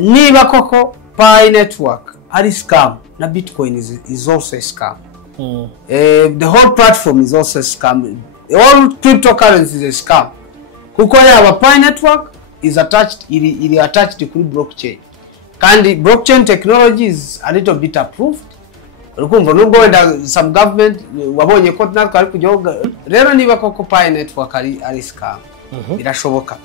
niba koko Pi network ari scam na Bitcoin is also a scam. The whole platform is also a scam. All cryptocurrency is a scam. Kuko yaba Pi network is attached ili attached to blockchain. Kandi blockchain technology is a little bit approved. Urukumva nubwo wenda some government wabonye ko natwe ari kujoga rero niba koko Pi network ari scam. Birashoboka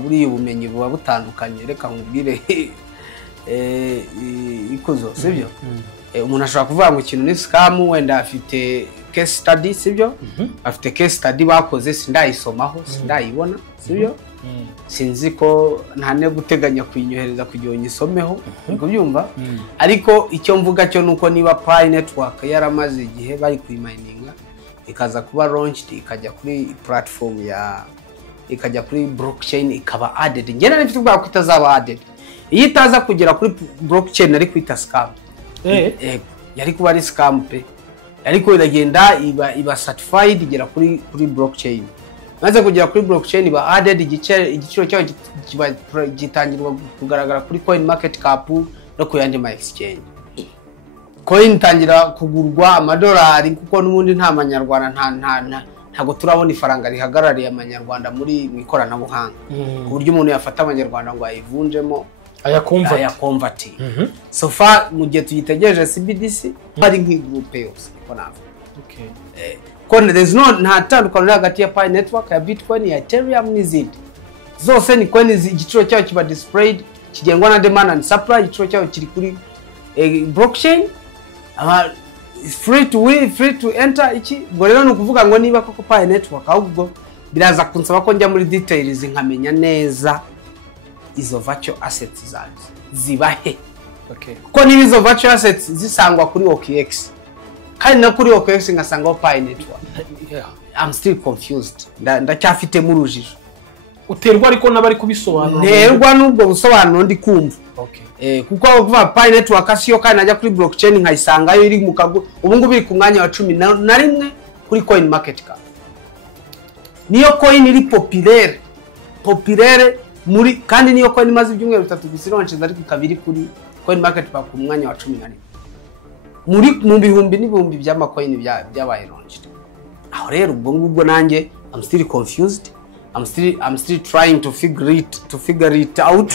buri ubumenyi buba butandukanye reka nkubwire ikuzo sibyo umuntu ashobora kuvuga ngo ikintu ni scam wenda afite case study sibyo afite case study bakoze sindayisomaho sindayibona sibyo sinzi ko ntane guteganya kuyinyohereza kugira nyisomeho kubyumva ariko icyo mvuga cyo nuko niba Pi network yaramaze igihe bari kuyimininga ikaza kuba launched ikajya kuri platform ikajya kuri blockchain ikaba added ngena nifite ubwa ko itazaba added iyo itaza kugera kuri blockchain ari kwita scam yari kuba ari scam pe ariko iragenda iba certified igera kuri blockchain maze kugera kuri blockchain iba added igiciro cyayo gitangirwa kugaragara kuri coin market cap no kuyandi ma exchange coin tangira kugurwa amadolari kuko n'ubundi nta manyarwanda ntago turabona ifaranga rihagarariye amanyarwanda muri ikoranabuhanga ku buryo umuntu yafata amanyarwanda ngo ayivunjemo ayakonvati so far mu gihe tuyitegereje CBDC ari nk'igroupe yose iko navuga there's nta tandukano hagati ya Pi network ya Bitcoin ya Ethereum n'izindi zose ni coin igiciro cyayo kiba displayed kigengwa na demand and supply igiciro cyayo kiri kuri blockchain free to enter iki ngo rero no kuvuga ngo niba koko Pi network ahubwo biraza kunsaba ko njya muri details nkamenya neza izo virtual assets zibahe ko niba izo virtual assets zisangwa kuri OKX kandi na kuri OKX ngasanga Pi network I'm still confused ndacyafite mu rujijo uterwa ariko nabari kubisobanura nerwa nubwo busobanuro ndi kumva kuko kuva Pi network asiyo kandi najya kuri blockchain nkayisanga yo iri mu kago ubu ngubu iri ku mwanya wa 11 kuri coin market cap niyo coin iri populaire muri kandi niyo coin imaze ibyumweru 3 gusironche ariko kabiri kuri coin market cap ku mwanya wa 11 muri mu bihumbi n'ibihumbi by'amacoin byabaye launched aho rero ubwo ngubwo nanjye I'm still confused I'm still trying to figure it out.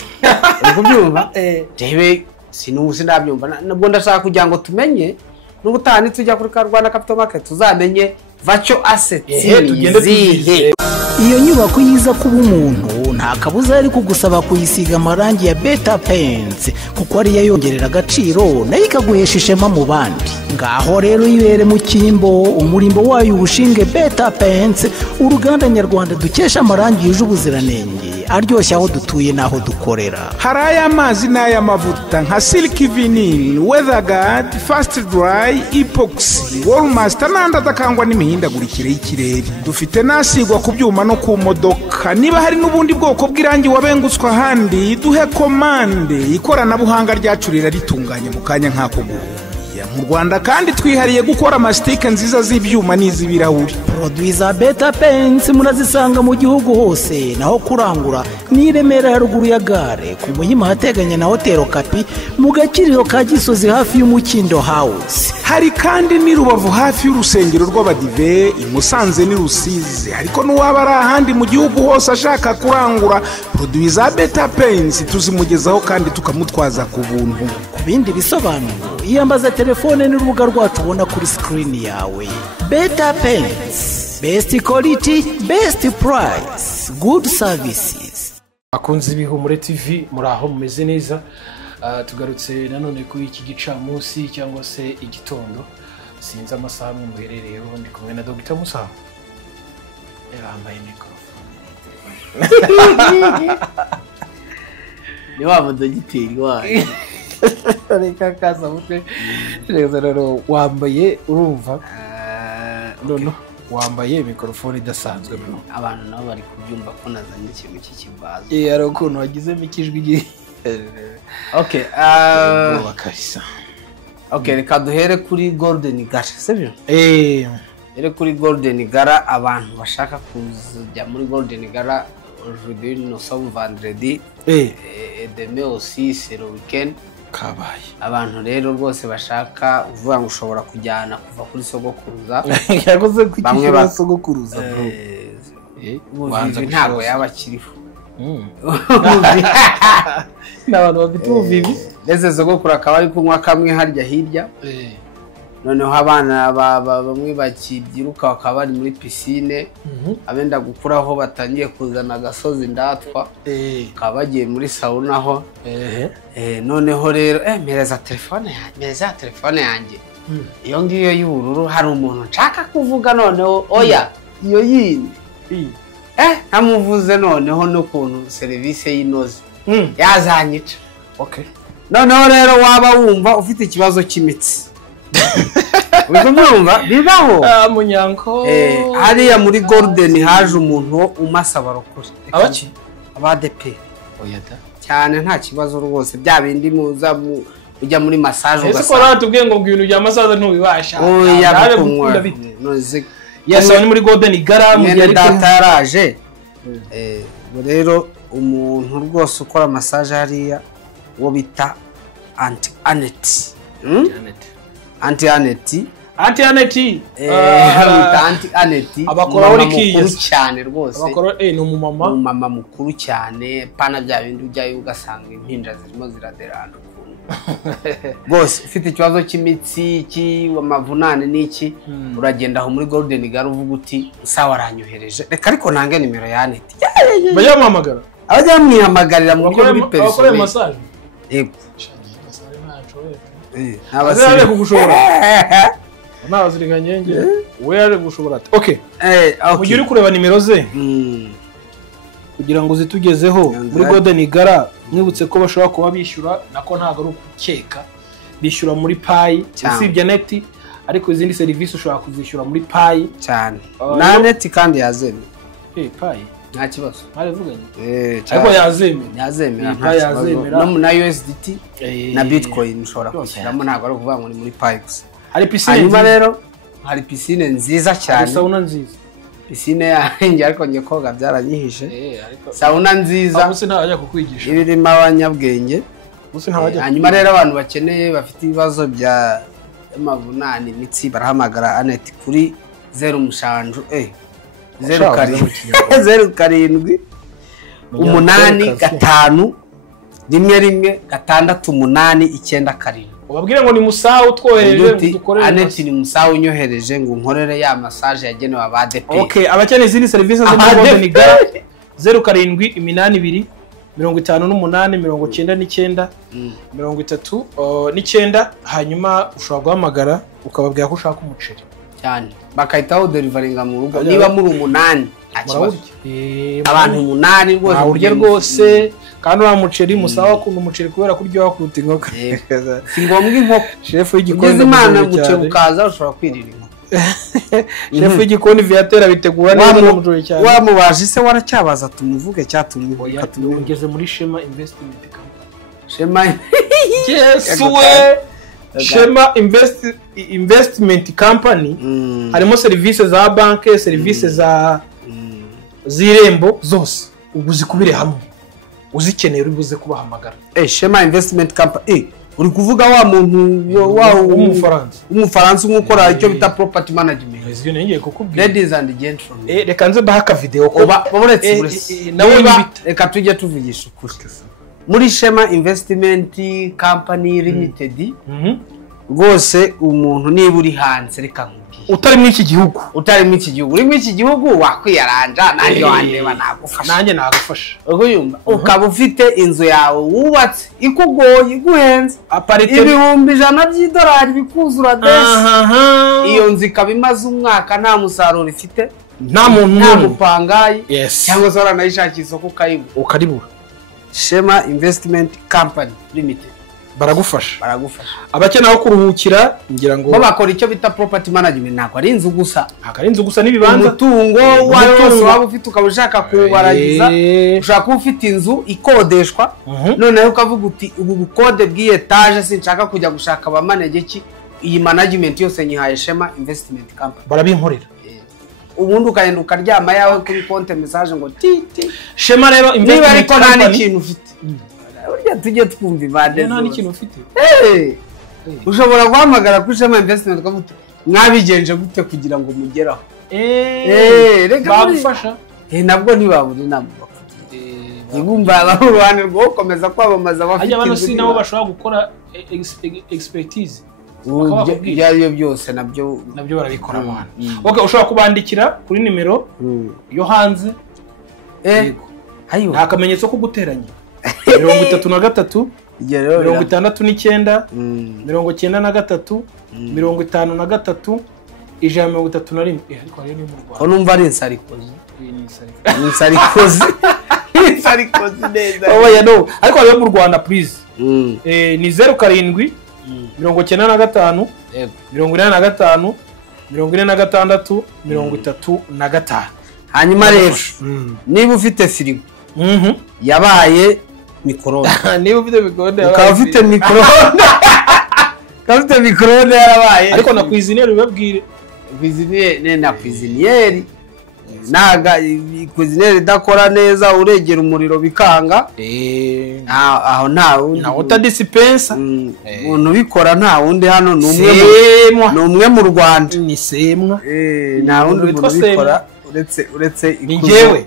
Ukubyumva Debe sinabyumva nabwo ndashaka kugira ngo tumenye n'ubutani tujya kuri Rwanda Capital Market tuzamenye virtual assets zihe. Iyo nyubako yiza kuba umuntu nta kabuza ari kugusaba kuyisiga amarangi ya Beta Paints kuko ari yayongerera agaciro nayo ikaguhesha ishema mu bandi. Ngaho rero ibere mu kimbo umurimbo wayo ubushinge Beta Paints uruganda nyarwanda dukesha amarangi yuje ubuziranenge aryoshya aho dutuye naho dukorera. Haraya amazi n'aya mavuta nka Silk Vinyl, Weatherguard, Fast Dry, Epoxy, Wallmaster nanda dakangwa n'imihindagurikire y'ikirere. Dufite nasigwa ku byuma no ku modoka. Niba hari n'ubundi bwoko bw'irangi wabengutswa handi duhe komande ikoranabuhanga ryacurira ritunganye mu kanya nkako mu Rwanda kandi twihariye gukora mastike nziza z'ibyuma n'izibirahuri. Produits za Beta Paints murazisanga mu gihugu hose naho kurangura ni Remera ya ruguru ya gare ku Muhima hateganye na Hotel Kapi mu Gakiriro ka Gisozi hafi y'Umukindo House. Hari kandi ni Rubavu hafi y'urusengero rw'Abadive i Musanze ni Rusizi ariko n'uwaba ari ahandi mu gihugu hose ashaka kurangura produits za Beta Paints tuzimugezaho kandi tukamutwaza ku buntu. Ku bindi bisobanuro iyambaza telefone n'urubuga rwacu ubona kuri screen yawe. Beta Paints, best quality, best price, good services. Akunze Ibihumure TV muraho mumeze neza. Tugarutse nanone ku iki gicamunsi cyangwa se igitondo sinzi amasaha mu muherereyeho ndi kumwe na Dr. Musa yambaye mikrofone ni wa mudogiteri wayo reka kaza mutwe neza rero wambaye urumva none wambaye mikrofone idasanzwe bino abantu nabo bari kubyumva ko nazanye ikintu cy'ikibazo ari ukuntu wagizemo ikijwi gihe Okay, reka duhere kuri Golden Gara, sibyo? Ere kuri Golden Gara abantu bashaka kujya muri Golden Gara aujourd'hui nous sommes vendredi deme aussi c'est le weekend kabaye abantu rero rwose bashaka uvuga ngo ushobora kujyana kuva kuri sogokuruza yakoze ku Bamwe kibazo ba- sogokuruza bro ubuvivi ntabwo yaba akiriho n'abantu bafite ubuvivi ndetse sogokuru akaba ari kunywa kamwe harya hirya noneho abana bamwe bakibyiruka bakaba bari muri pisine abenda gukuraho batangiye kuzana agasozi ndatwa bakaba bagiye muri sauna aho noneho rero mpereza telefone yanjye iyo ngiyo y'ubururu hari umuntu nshaka kuvuga noneho oya iyo yindi ntamuvuze noneho n'ukuntu serivisi y'inoze yazanyica noneho rero waba wumva ufite ikibazo cy'imitsi urumva bibaho munyanko hariya muri golden haje umuntu umasa barokore abaki abadepe oya da cyane nta kibazo rwose bya bindi muza ujya muri massage ese ko ratubwiye ngo ibintu bya massage ntubibasha oya gukunda noze yasa ni muri golden gara mu gihe data yaraje rero umuntu rwose ukora massage hariya wo bita anti anet abakora uri kiyese cyane rwose abakora ni umumama mukuru cyane pana bya bindi ujyayo ugasanga impinja zirimo ziraderana rwose ufite ikibazo cy'imitsi amavunane n'iki uragenda aho muri golden gara uvuga uti sawa aranyohereje reka ariko ntange nimero ya Anet bajya bamuhamagara abajya bamwihamagarira mu buryo buri personnel yego ntabwo kugushobora ntabazirika nyenge we yaje gushobora ati okay mu gihe uri kureba nimero ze kugira ngo zitugezeho muri golden gara mwibutse ko bashobora kuba bishyura nako ntabwo ari ukukeka bishyura muri payi usibye net ariko izindi serivisi ushobora kuzishyura muri payi cyane na net kandi yazemera payi nta kibazo barivuganye ariko yazemera no na USDT na Bitcoin ushobora kwishyiramo ntabwo ari ukuvuga ngo ni muri payi gusa hari piscine hanyuma rero hari piscine nziza cyane sauna nziza piscine yanjye ariko njye koga byaranyihishe sauna nziza gusa ntabajya kukwigisha ibirimo abanyabwenge hanyuma rero abantu bakeneye bafite ibibazo bya amavunane imitsi barahamagara Anet kuri 07 07 8 5 1 6 8 9 ubabwire ngo ni musaho utwohereje ngo dukorere Anet ni musaho unyohereje ngo nkorere ya massage yagenewe abadepe okay abakeneye izindi serivisi zo muri golden gara 0782 58 99 hanyuma ushobora guhamagara ukababwira ko ushaka umuceri cyane bakahitaho deliveryinga mu rugo niba muri 8 abantu 8 rwose urye rwose kandi wa muceri musawa akunda umuceri kubera kuryoha kuruta inkoko si ngombwa inkoko chef w'igikoni Imana muceri ukaza ushobora kwirira inkoko chef w'igikoni Viatera bitegura neza n'umujuri cyane wamubaje se waracyabaza tumuvuge cyatumwe ngeze muri Shema Investment Company Shema Investment Company harimo serivisi za banke serivisi za zirembo zose ubuzikubire hamwe uzikeneye uri buze kubahamagara Shema Investment Company uri kuvuga wa muntu w'umufaransa umukora icyo bita property management ezyo nengeye kukubwira ladies and gentlemen reka nze bahaka video ko baburetse nawe reka tujye tuvugisha ukuri muri Shema Investment Company Limited rwose umuntu niba uri hanze reka nkubwire utari muri iki gihugu uri muri iki gihugu wakwiyaranja nanjye wandeba nagufasha nanjye nagufasha uyumva ukaba ufite inzu yawe wubatse ikugoye iguhenze ibihumbi 100 by'idolari bikuzura desi iyo nzu ikaba imaze umwaka nta musaruro ifite nta muntu nta mupangayi yes cyangwa se waranayishakira isoko ukaribura Shema Investment Company Limited baragufasha abakeneye kuruhukira ngira ngo bakora icyo bita property management nako ari inzu gusa n'ibibanza umutungo wose waba ufite ukaba ushaka kubaragiza ushaka ufite inzu ikodeshwa noneho ukavuga uti ubu bukode bw'etage sinshaka kujya gushaka abamanegeki iyi management yose nyihaye Shema Investment Company barabinkorera ubundi ukagenda ukaryama yawe kuri konte message ngo titi Shema rero investment company ikintu ufite tujye twumva impande nta n'ikintu ufite ushobora guhamagara kuri Shema Investment ukavuga mwabigenje gute kugira ngo mugeraho bagufasha nabwo ntibabura inama igumba aba uruhande rwo gukomeza kwamamaza bafite ajya bano si nabo bashobora gukora expertise ibyo byose nabyo barabikora abantu okay ushobora kubandikira kuri nimero yo hanze nta kamenyetso ko guteranya 33 69 93 53 131 ariko rero ni mu Rwanda numva ari insarikozi neza oya no ariko rero mu Rwanda please ni 07 95 85 46 35 hanyuma rero niba ufite firigo yabaye mikorone niba ufite mikorone ukaba ufite mikorone yarabaye ariko na cuisinier ubabwire cuisinier naga cuisinier idakora neza uregera umuriro bikanga aho nta utadispensa umuntu bikora nta wundi hano ni umwe mu Rwanda ni semwa nta wundi bikora uretse njyewe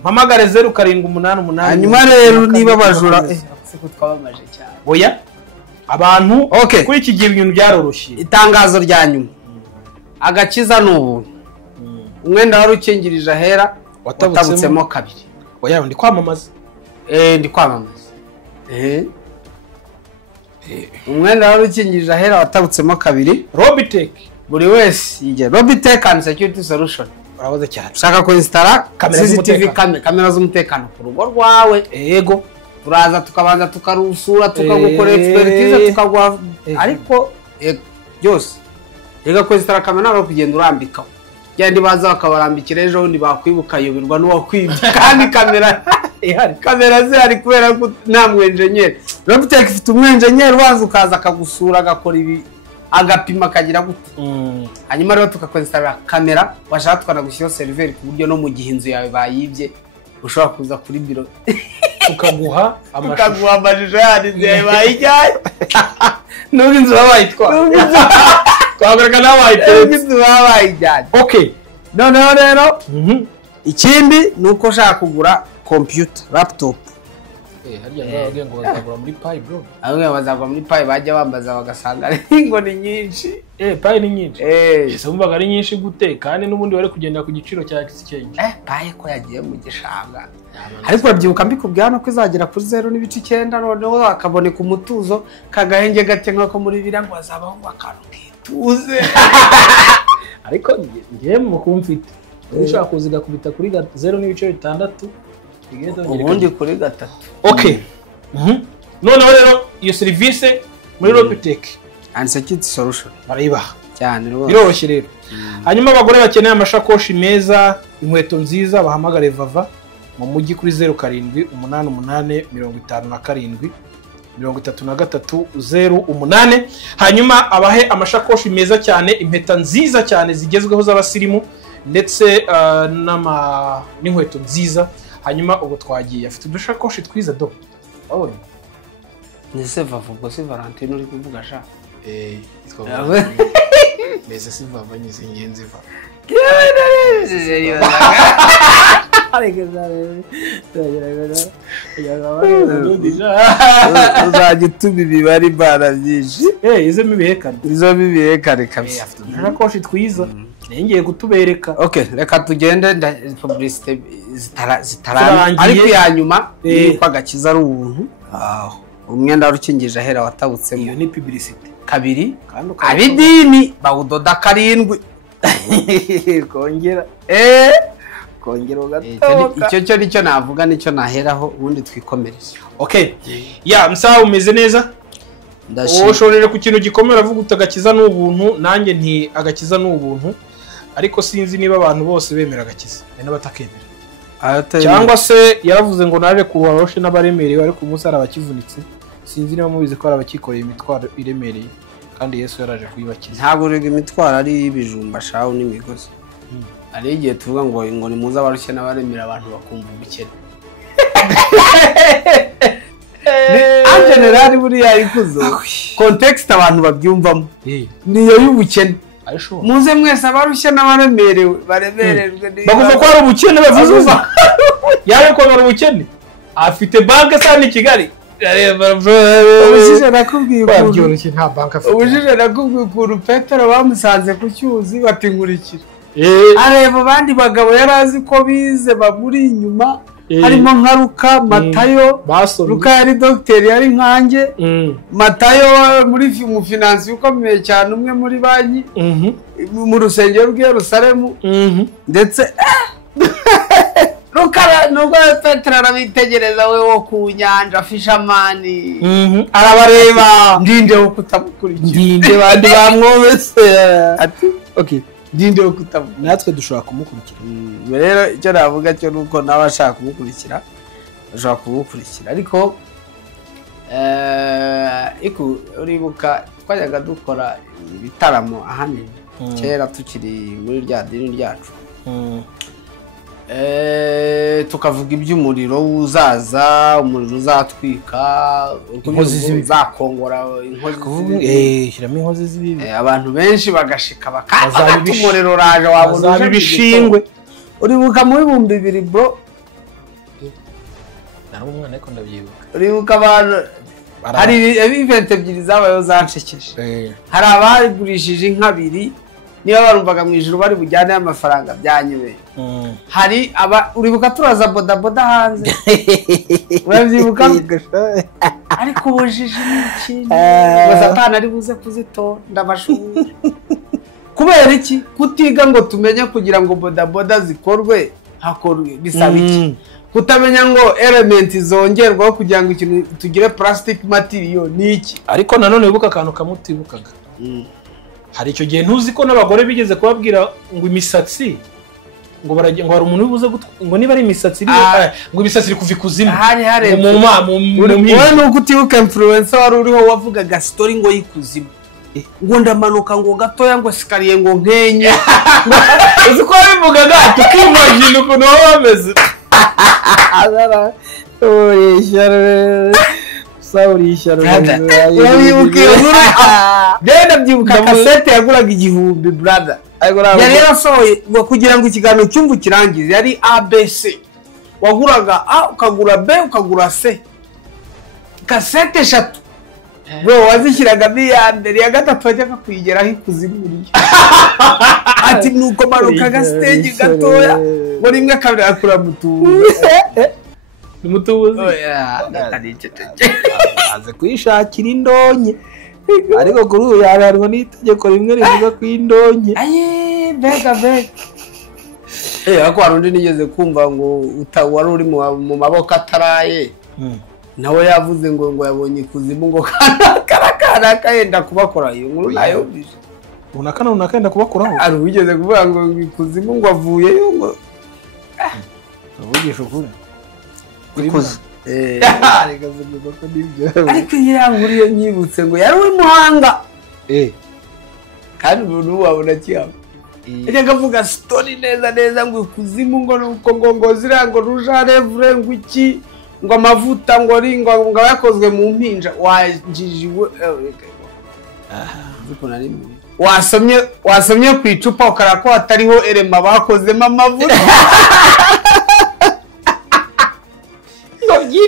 mpamagare 0788 hanyuma rero niba bajura siko twabamaje cyane oya abantu kuri iki gihe ibintu byaroroshye itangazo rya nyuma agakiza n'ubu umwenda wari ukingirije ahera watabutsemo kabiri oya ndi kwamamaza ndi kwamamaza umwenda wari ukingirije ahera watabutsemo kabiri Robitech buri wese yige Robitech and Security Solution urabaza cyane ushaka ko installa kamera z'umutekano ku rugo rwawe yego turaza tukabanza tukarusura tukagukora expertise tukagwa ariko byose rega ko installa kamera no kugenda urambikaho cyandi baza bakabarambikira ejo undi bakwibuka yoberwa n'uwakwibye kandi kamera zihari kubera ko nta mwenjenyeri Robitech ifite umwenjenyeri waza ukaza akagusura agakora ibi agapima kagira gute hanyuma rero tukakonstara kamera washaka tukanagushyiraho server ku buryo no mu gihe inzu yawe bayibye ushobora kuza kuri biro tukaguha amashusho y'inzu yawe bayijyaye n'ubu inzu babayitwa twagaragara n'abayitwa inzu babayijyanye okay noneho rero ikindi ni uko ushaka kugura computer laptop hariya ngaho ngo bazagura muri Pi bro abwe bazagura muri Pi bajya bambaza bagasanga ngo ni nyinshi Pi ni nyinshi ese umvaga ari nyinshi gute kandi n'ubundi bari kugenda ku giciro cya Exchange Pi ko yagiye mu gishanga ariko babyibuka mbikubwira no kwizagera kuri 0.9 noneho akaboneka umutuzo kagahenge gate nkako muri birango bazabaho akantu kituze ariko ngiye mu kumfite ushaka kuziga kubita kuri 0.6 ubundi kuri 3 okay noneho rero iyo service muri Robitech and Security Solution barayibaha cyane rwose biroroshye rero hanyuma abagore bakeneye amashakoshi meza inkweto nziza bahamagare Vava mu mujyi kuri 078857 hanyuma abahe amashakoshi meza cyane impeta nziza cyane zigezweho z'abasirimu ndetse n'inkweto nziza hanyuma ubwo twagiye afite udushakoshi twiza do abone ni se Vava ubwo se Valentine uri kuvuga sha mbese si Vava nyise ngenzi va uzajya utuma imibare imbara byinshi izo mibihekane kabisa udushakoshi twiza ngiye kutubereka okay reka tugende publicité zitarangiye ariko ya nyuma yuko agakiza ari ubuntu umwenda warukingije ahera watabutsemo iyo ni publicité kabiri abidini bawudoda 7 kongera ugatoka icyo nicyo navuga nicyo naheraho ubundi twikomereze okay ya msaha umeze neza ushorere ku kintu gikomera avuga utagakiza n'ubuntu nanjye nti agakiza n'ubuntu ariko sinzi niba abantu bose bemera agakiza n'abatakemera cyangwa se yaravuze ngo naje kubaroshe n'abaremereye ariko umunsi arabakivunitse sinzi niba mubizi ko arabakikoreye imitwaro iremereye kandi Yesu yaraje kuyibakiza ntabwo rega imitwaro ari ibijumba shaho n'imigozi ari igihe tuvuga ngo ni muza abarushye n'abaremera abantu bakumva ubukene generali buriya ikuzo context abantu babyumvamo niyo y'ubukene muze mwese abarushye n'abaremerewe baremererwe bavuga ko ari ubukene bavuze yawe ko ari ubukene afite banke sani Kigali ubujije nakubwiye byoroshye nta banke afite ubujije nakubwiye ukuntu Petero bamusanze ku cyuzi batingurikira areba abandi bagabo yarazi ko bize bamuri inyuma harimo nka Luka Matayo Luka yari docteur yari nkanjye Matayo muri mu finance ukomeye cyane umwe muri banki mu rusengero rw'i Yerusalemu ndetse Luka nubwo Petero arabitegereza we wo ku nyanja fisherman arabareba ndinde wo kutamukurikira ndinde bandi bamwobese ati okay ndinde wo kutamukurikira natwe dushobora kumukurikira rero icyo navuga cyo nuko nawe ashaka kumukurikira ashaka kumukurikira ariko uribuka twajyaga dukora ibitaramo ahanini kera tukiri muri rya dini ryacu tukavuga iby'umuriro uzaza umuriro uzatwika inkozi zakongora inkozi shyiramo inkozi z'ibibi abantu benshi bagashika bakaza umuriro raje wabona ibishingwe uribuka mu 2000 bro nari umwana ariko ndabyibuka uribuka abantu hari event ebyiri zabayo zanshekeje hari abarigurishije inka 2 niba barumvaga mu ijuru bari bujyane amafaranga byanyubeye hari uribuka turaza boda hanze urabyibuka ariko ubujije n'iki Satani ari buze kuzitora ndabashura kubera iki kutiga ngo tumenye kugira ngo boda zikorwe hakorwe bisaba iki kutamenya ngo element zongerwaho kugira ngo ikintu tugire plastic material niki ariko nanone wibuka akantu kamutibukaga hari icyo gihe ntuzi ko n'abagore bigeze kubabwira ngo imisatsi ngo baragiye ngo hari umuntu ubuze ngo niba ari imisatsi ngo imisatsi iri kuva ikuzimu hari wowe nuko utibuka influencer wari uriho wavugaga story ngo yikuzimu ngo ndamanuka ngo gatoya ngo sikariye ngo nkenye uzi ko bivugaga tukimagine ukuntu waba wameze ndabyibuka kasete yaguraga 1000 brother yari yarasohoye kugira ngo ikiganiro cyumva kirangize yari ABC waguraga A ukagura B ukagura C kasete 3 bro wazishyiraga biya mbere ya gatatu ajyaga kwigeraho ikuzimuriye ati nuko maruka ga stage gatoya ngo rimwe kabiri akura mutubuzi mutubuzi aze kwishakira indonye ariko kuri uyu yararwa n'itegeko rimwe rivuga ku indonye aye bega ako harundi nigeze kumva ngo wari uri mu maboko ataraye nawe yavuze ngo yabonye ikuzimu ngo karakara kayenda kubakora iyo nkuru nayo bije unakana kayenda kubakoraho ari wigeze kuvuga ngo ikuzimu ngo avuyeyo ngo avugisha ukuri ikoze ariko yiranguriye nyibutse ngo yari uri Muhanga kandi umuntu wabona cyabo ejya avuga story neza ngo ikuzimu ngo nuko ngo zirango rujarevure ngo iki ngo amavuta ngo ari ngo yakozwe mu mpinja wajijiwe wasomye ku icupa ukarako hatariho erema bakozemo amavuta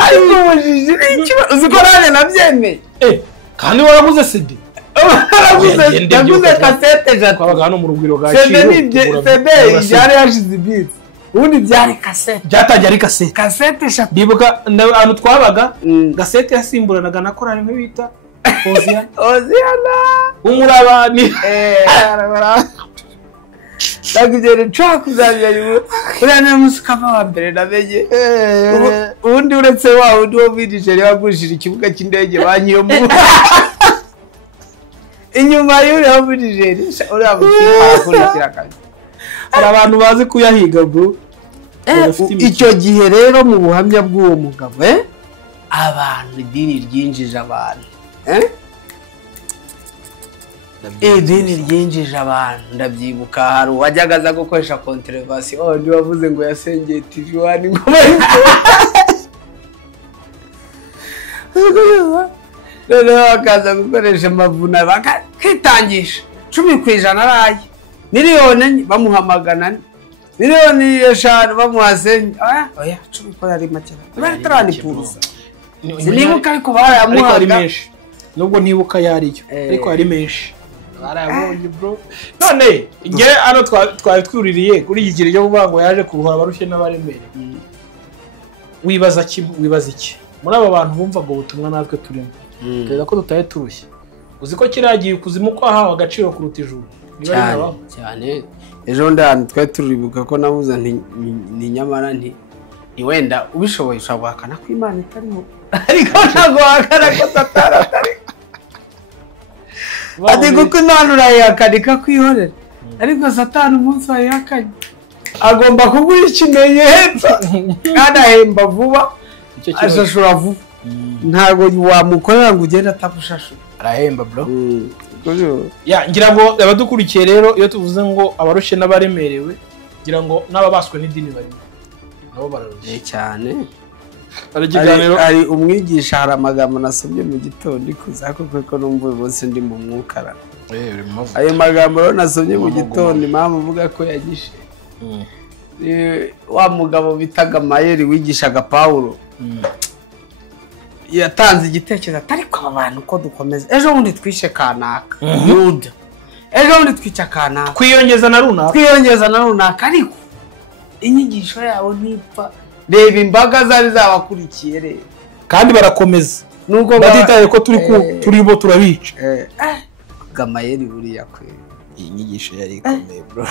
ariko ubujiji uzi ko nanjye nabyemeye kandi waraguze CD naguze kasete 3 twabaga hano mu rugwiro ga CD yari yashize ibitse ubundi byari kasete byatangiye ari kasete 3 ndibuka ahantu twabaga kasete yasimburanaga na korali imwe bita Oziana umurabani Nagujere track uzanyariwe urane musikava wa mbere namenye ubundi uretse wa undi wo bidije yagurishije ikibuga cy'indege banyiyo mu inyuma y'uri wo bidije urabuka kurikira kandi hari abantu bazi kuyahiga bro icyo gihe rero mu buhamya bw'uwo mugabo abantu idini ryinjije abantu idini ryinjije abantu ndabyibuka hari uwajyaga aza gukoresha controversy ndi wavuze ngo yasengeye TV1 ngo noneho bakaza gukoresha amavuna bakitangisha 10% araye miliyoni bamuha 400 miliyoni 5 bamuha senyi oya 10 ko yari make baratarani purusa nibuka ariko barayamuha ari menshi nubwo nibuka yariyo ariko ari menshi barabonye bro none nge ano twari twuririye kuri iki gihe cyo kuvuga ngo yaje kuruhura abarushye n'abaremere wibaza iki muri aba bantu bumva ngo ubutumwa natwe turimo tweza ko tutaye turushye uzi ko kiragiye ukuzimu ko ahawe agaciro kuruta ijuru cyane ejo ndani twari turibuka ko nabuza ni nyamara ni wenda ubishoboye ushobora guhakana ko Imana itariho ariko ntabwo wahakana ko Satani atariho ati kuko Imana urayihakanika kwihorera ariko Satani umunsi wayihakanye agomba kuguha ikimenyetso kandi ahemba vuba ashashura vuba ntabwo wamukorera ngo ugende atagushashura arahemba bro ya ngira ngo abadukurikiye rero iyo tuvuze ngo abarushye n'abaremerewe ngira ngo n'ababaswe n'idini barimo nabo bararushye cyane ari umwigisha hari amagambo nasomye mu gitondo ikuzako kuko numva bose ndi mu mwuka ayo magambo rero nasomye mu gitondo impamvu uvuga ko yagishe wa mugabo bitaga Mayeri wigishaga Paulo yatanze igitekerezo ariko abantu ko dukomeza ejo bundi twishe kanaka Yuda ejo bundi twica kanaka kwiyongeza na runaka ariko inyigisho yabo nipfa reba imbaga zari zabakurikiye rero kandi barakomeza nuko batitaye ko turi bo turabica Gamayeri buriya kwe iyi nyigisho yari ikomeye bro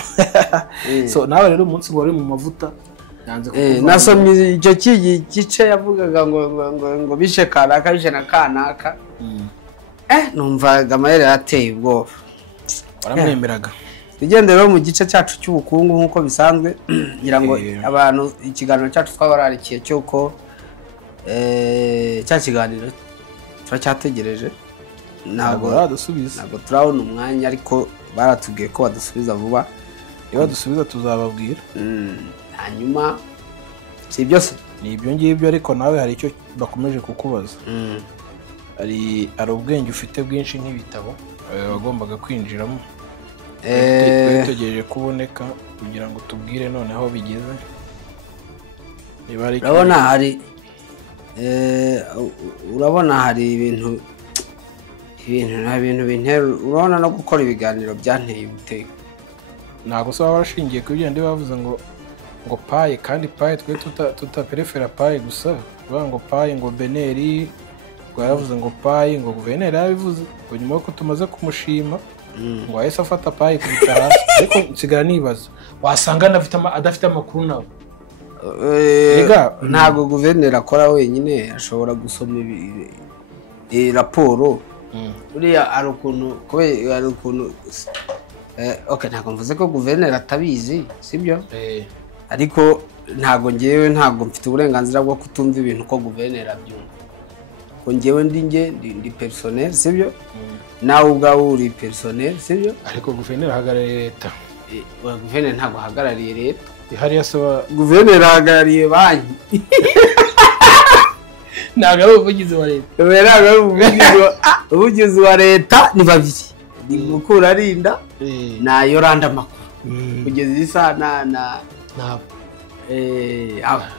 so nawe rero umunsi wari mu mavuta nasomye icyo gice yavugaga ngo bishe kanaka bishe na kanaka numva Gamayeri yateye ubwoba baramwemeraga tugendera mu gice cyacu cy'ubukungu nkuko bisanzwe ngira ngo abantu ikiganiro cyacu twabararikiye cyuko cya kiganiro turacyategereje ntabwo turabona umwanya ariko baratubwiye ko badusubiza vuba iyo badusubiza tuzababwira hanyuma si byose ni ibyo ngibyo ariko nawe hari icyo bakomeje kukubaza hari ubwenge ufite bwinshi nk'ibitabo wagombaga kwinjiramo twitegereje kuboneka kugira ngo tubwire noneho bigeze urabona hari ibintu bintera urabona no gukora ibiganiro byanteye ubutego ntabwo se waba warashingiye ku byo bavuze ngo paye kandi paye twe tutaperefera paye gusa bavuga ngo paye ngo beneri ngo yaravuze ngo paye ngo guverineri yabivuze ngo nyuma yuko tumaze kumushima ngo ahise afata paye kubita hasi ariko nsigara nibaza wasanga adafite amakuru nawe ntabwo guverineri akora wenyine ashobora gusoma raporo buriya hari ukuntu ntabwo mvuze ko guverineri atabizi sibyo ariko ntabwo mfite uburenganzira bwo kutumva ibintu ko guverineri abyumva ko ngewe ndi personnel sibyo nawe ubwawe uri personnel sibyo ariko guverineri ahagarariye leta guverineri ntabwo ahagarariye leta hariya saba guverineri ahagarariye banki ntabwo ari umuvugizi wa leta ntabwo ari umuvugizi wa leta ni babiri ni mukura arinda na Yoranda makuru kugeza iyi saha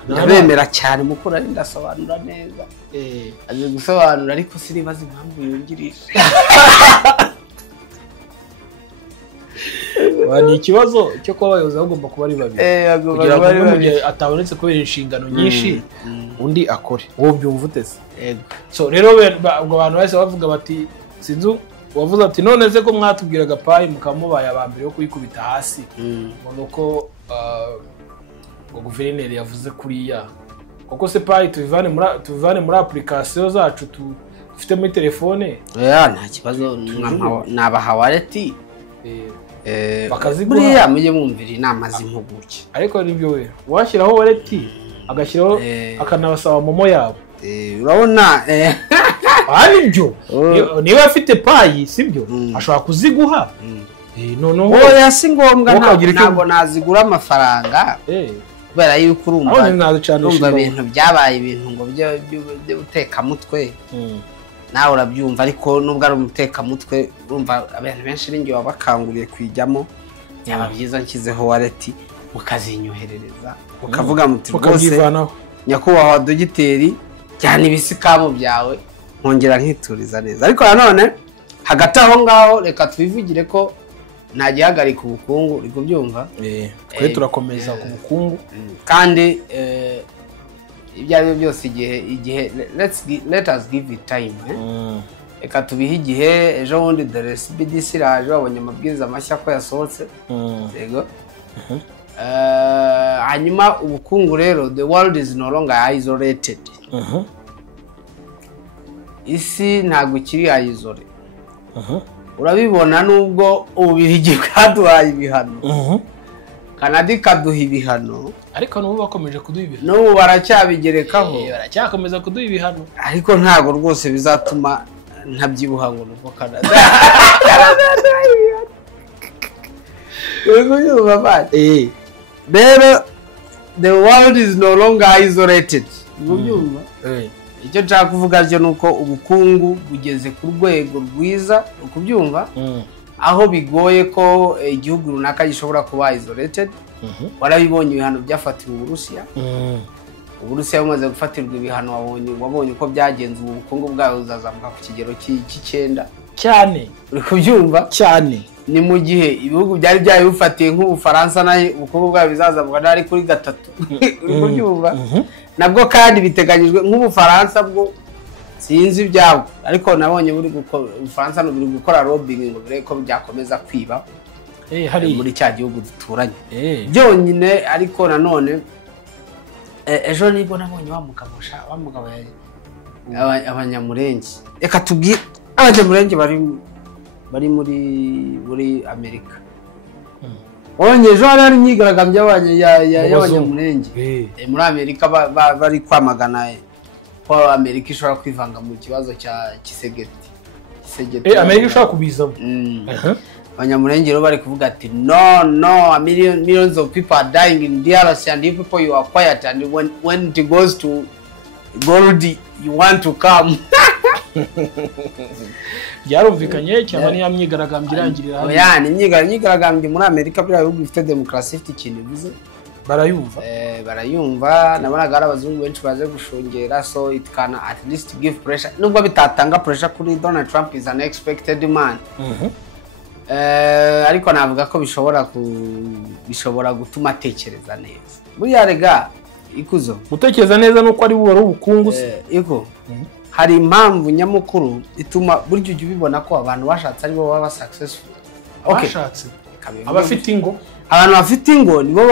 ndabemera cyane mukura arinda asobanura neza aje gusobanura ariko sinibaza impamvu yungirije ni ikibazo cyo kuba abayobozi bagomba kuba ari babiri kugira ngo mu gihe atabonetse kubera inshingano nyinshi undi akore wowe byumva utese so rero abantu bose bavuga bati sinzi wavuze ati none se ko mwatubwiraga payi mukamubaye abambere yo kuyikubita hasi nuko ngo guverineri yavuze kuriya kuko se payi tubivane muri application zacu dufite muri telefone nta kibazo nabaha wallet buriya mujye mwumvira inama z'impuguke ariko nibyo we washyiraho wallet agashyiraho akanabasaba momo yabo urabona nibyo niba afite payi sibyo ashobora kuziguha oya si ngombwa ntabwo nazigura amafaranga kubera yuko urumva ibintu byabaye ibintu ngo byo guteka mutwe nawe urabyumva ariko nubwo ari umutekamutwe urumva abantu benshi n'ingiye babakanguriye kwijyamo byaba byiza nshyizeho wallet mukazinyoherereza ukavuga muti rwose nyakubahwa dogiteri cyane ibisikamu byawe nkongera nkituriza neza ariko nanone hagati aho ngaho reka twivugire ko nta gihagarika ubukungu uri kubyumva twe turakomeza ku bukungu kandi ibyo ari byo byose igihe let us give it time reka tubihe igihe ejo bundi dore CBDC iraje babonye amabwiriza mashya ko yasohotse yego hanyuma ubukungu rero the world is no longer isolated isi ntabwo kiri isole urabibona nubwo ububirigi bwaduhaye ibihano Canada ikaduha ibihano ariko n'ubu bakomeje kuduha ibihano n'ubu baracyabigerekaho baracyakomeza kuduha ibihano ariko ntabwo rwose bizatuma ntabyibuha ngo nuko Canada rero the world is no longer isolated mubyumva icyo nshaka kuvuga cyo nuko ubukungu bugeze ku rwego rwiza ukubyumva aho bigoye ko igihugu runaka gishobora kuba isolated warabibonye ibihano byafatiwe Uburusiya bumaze gufatirwa ibihano wabonye uko byagenze ubukungu bwawe buzazamuka ku kigero cy'9 cyane uri kubyumva cyane ni mu gihe ibihugu byari byabifatiye nk'Ubufaransa nayo ubukungu bwawe bizazamuka ari kuri 3 uri kubyumva nabwo kandi biteganyijwe nk'Ubufaransa bwo sinzi ibyabo ariko nabonye buri gukora Ubufaransa no buri gukora lobbying ngo bireko byakomeza kwiba hari muri cya gihugu duturanye byonyine ariko nanone ejo nibo nabonye bamugabosha abanyamurenge reka tubwire abanyamurenge bari muri Amerika onye ejo hari imyigaragambyo y'abanyamurenge muri Amerika bari kwamagana ko Amerika ishobora kwivanga mu kibazo cya Kisegeti Amerika ishobora kubizamo abanyamurenge rero bari kuvuga ati no millions of people are dying in DRC and if people you are quiet and when it goes to gold you want to come yarumvikanye cyangwa ni yamyigaragambye irangirira hano yani imyigaragambye muri Amerika bya bihugu bifite demokarasi ifite ikintu bivuze barayumva nabonaga ari abazungu benshi baze gushungera so it can at least give pressure nubwo bitatanga pressure kuri Donald Trump is an expected man ariko navuga ko bishobora gutuma atekereza neza buriya rega ikuzo gutekereza neza nuko ari buwari ubukungu se iko hari impamvu nyamukuru ituma buryo ujye ubibona ko abantu bashatse ari bo baba successful abashatse abafite ingo abantu bafite ingo nibo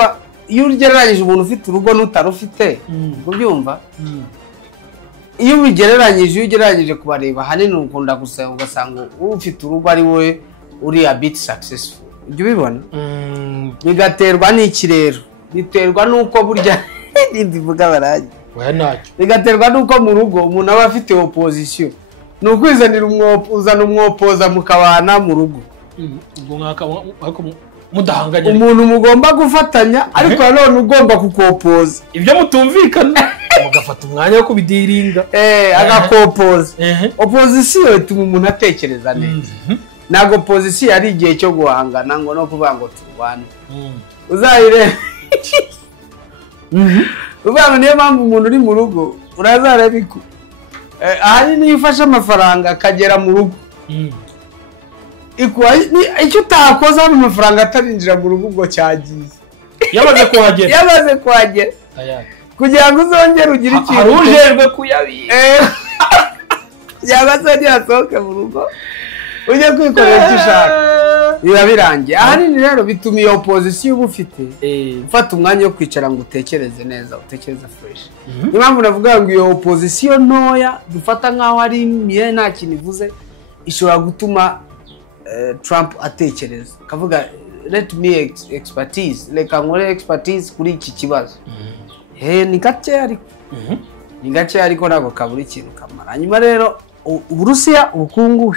iyo ugereranyije umuntu ufite urugo n'utarufite ubyumva iyo ugereranyije kubareba hanini ukunda ugasanga ufite urugo ari we uri a bit successful ujye ubibona bigaterwa n'iki rero biterwa nuko burya ndivuga baraje bigaterwa nuko mu rugo umuntu aba afite opposition nukwizanira uzana umwopoza mukabana mu rugo mudahanganye umuntu mugomba gufatanya ariko none ugomba kukopoza ibyo mutumvikana mugafata umwanya wo kubidiringa agakopoza opposition ituma umuntu atekereza neza nago opposition ari igihe cyo guhangana ngo no kuvuga ngo turwane uzayire ubana niyo mpamvu umuntu uri mu rugo urazarabiko ahari niyo ufashe amafaranga akagera mu rugo icyo utakoze hano amafaranga atarinjira mu rugo ubwo cyagiye yamaze kuhagera kugira ngo uzongere ugire ikintu arujejwe kuyabika kugira ngo azongere asohoke mu rugo ujye kwikorera icyo ushaka biba birangiye ahanini rero bituma iyo opposition uba ufite ufata umwanya wo kwicara ngo utekereze neza utekereze fresh niyo mpamvu navuga ngo iyo opposition ntoya dufata nk'aho ari imiye nta kintu ivuze ishobora gutuma Trump atekereza akavuga let me expertise reka nkore expertise kuri iki kibazo ni gake ariko ntabwo kabura ikintu kamara hanyuma rero Uburusiya ubukungu